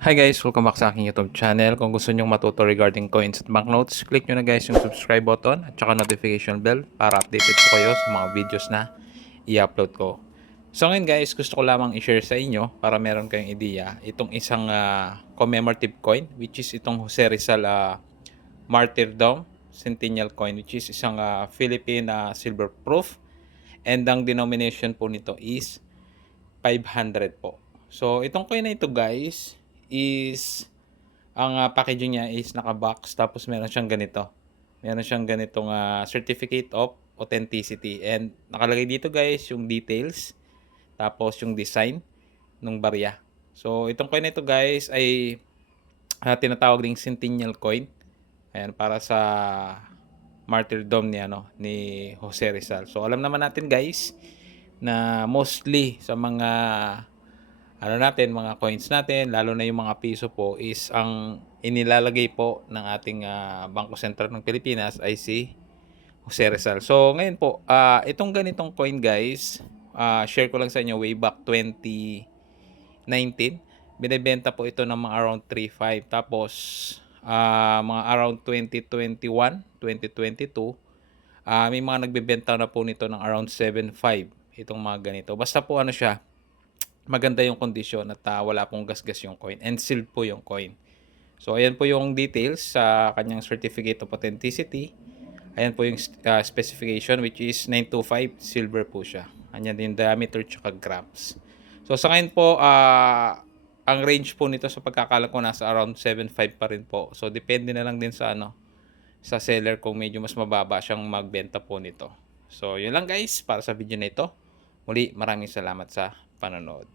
Hi guys! Welcome back sa aking YouTube channel. Kung gusto nyong matuto regarding coins at banknotes, click nyo na guys yung subscribe button at saka notification bell para updated po kayo sa mga videos na i-upload ko. So ngayon guys, gusto ko lamang i-share sa inyo para meron kayong ideya itong isang commemorative coin, which is itong Jose Rizal Martyrdom Centennial Coin, which is isang Philippine silver proof, and ang denomination po nito is 500 po. So itong coin na ito guys is ang packaging niya is naka-box, tapos meron siyang ganito. Meron siyang ganitong certificate of authenticity, and nakalagay dito guys yung details tapos yung design ng barya. So itong coin na ito guys ay tinatawag ding Centennial coin. Ayan, para sa martyrdom ni Jose Rizal. So alam naman natin guys na mostly sa mga mga coins natin, lalo na yung mga piso po, is ang inilalagay po ng ating Bangko Sentral ng Pilipinas ay si Jose Rizal. So ngayon po, itong ganitong coin guys, share ko lang sa inyo way back 2019. Binebenta po ito ng mga around 3.5. Tapos mga around 2021, 2022, may mga nagbebenta na po nito ng around 7.5. Itong mga ganito. Basta po siya, maganda yung kondisyon at wala pong gasgas yung coin, and sealed po yung coin. So ayan po yung details sa kanyang certificate of authenticity. Ayan po yung specification, which is 925 silver po siya. Ayan din yung diameter tsaka grams. So sa ngayon po, ang range po nito sa pagkakalam ko nasa around 7.5 pa rin po. So depende na lang din sa sa seller kung medyo mas mababa siyang magbenta po nito. So yun lang guys para sa video na ito. Muli, maraming salamat sa panonood.